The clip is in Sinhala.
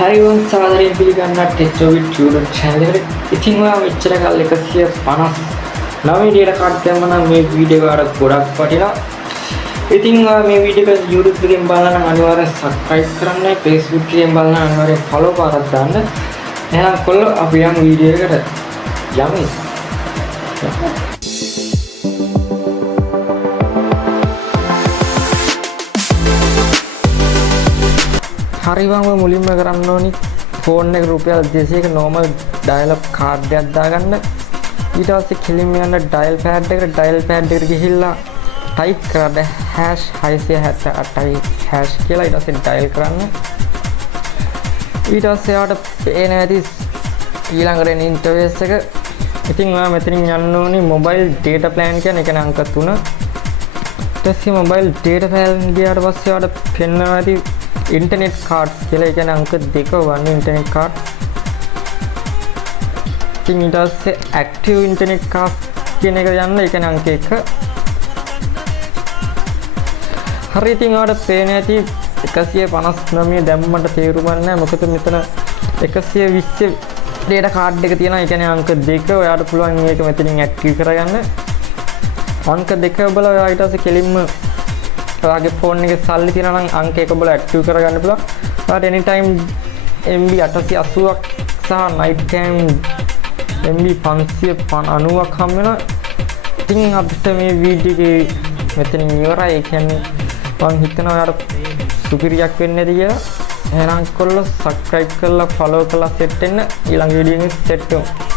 හරිවන් සාදරයෙන් පිළිගන්නා ටෙස්ටෝවිඩ් YouTube channel එකට. ඉතින් ඔයා මෙච්චර කල් 159 විදියට කාඩ් දැම්ම නම් මේ වීඩියෝ වලට ගොඩක් වටිනවා. ඉතින් ඔයා මේ වීඩියෝ එක YouTube එකෙන් බලලා නම් අනිවාර්යෙන් subscribe කරන්න, Facebook එකෙන් බලලා නම් අනිවාර්යෙන් follow පාරක් දාන්න. එහෙනම් කොල්ලෝ අපි යමු වීඩියෝ එකට. යමු. හරිවම මුලින්ම කරන්න ඕනි ෆෝන් එක රුපියල් 200ක normal dial up card එකක් දාගන්න. ඊට පස්සේ කෙලින්ම යන්න dial pad එකට ගිහිල්ලා type කරන්න #678 hash කියලා ඊට පස්සේ dial කරන්න. ඊට පස්සේ ආවට පේන ඇති ඊළඟට එන interface එක. ඉතින් ඔයා මෙතනින් යන්න ඕනි mobile data plan කියන එක අංක 3. ඊට පස්සේ mobile data plan ගියාට පස්සේ ආවට පෙන්වනවා ඇති internet cards කියලා. ඒ කියන්නේ අංක 2 වන්න internet card. ඉතින් ඊට පස්සේ active internet cards කියන එක යන්න. ඒ කියන්නේ අංක 1. හරි ඉතින් ඔයාලට පේන ඇති 159 දැම්මට තේරුම් නැහැ. මොකද මෙතන 120 data card එක තියෙනවා. ඒ කියන්නේ අංක 2. ඔයාලට පුළුවන් මේක මෙතනින් active කරගන්න. අංක 2 බලලා ඔයා ඊට පස්සේ කෙලින්ම ඔයාගේ ෆෝන් එකේ සල්ලි තියෙනවා නම් අංක 1 බල ඇක්ටිව් කරගන්න පුළුවන්. ඔයාට anytime MB 880ක් සහ night time MB 590ක් හම් වෙනවා. ඉතින් අපිට මේ වීඩියෝ එකේ මෙතනින් ඉවරයි. ඒ කියන්නේ මම හිතනවා ඔයාට සුපිරියක් වෙන්නේ නැති කියලා. එහෙනම් කොල්ලෝ subscribe කරලා follow කරලා set වෙන්න. ඊළඟ වීඩියෝ එකෙන් set වෙමු.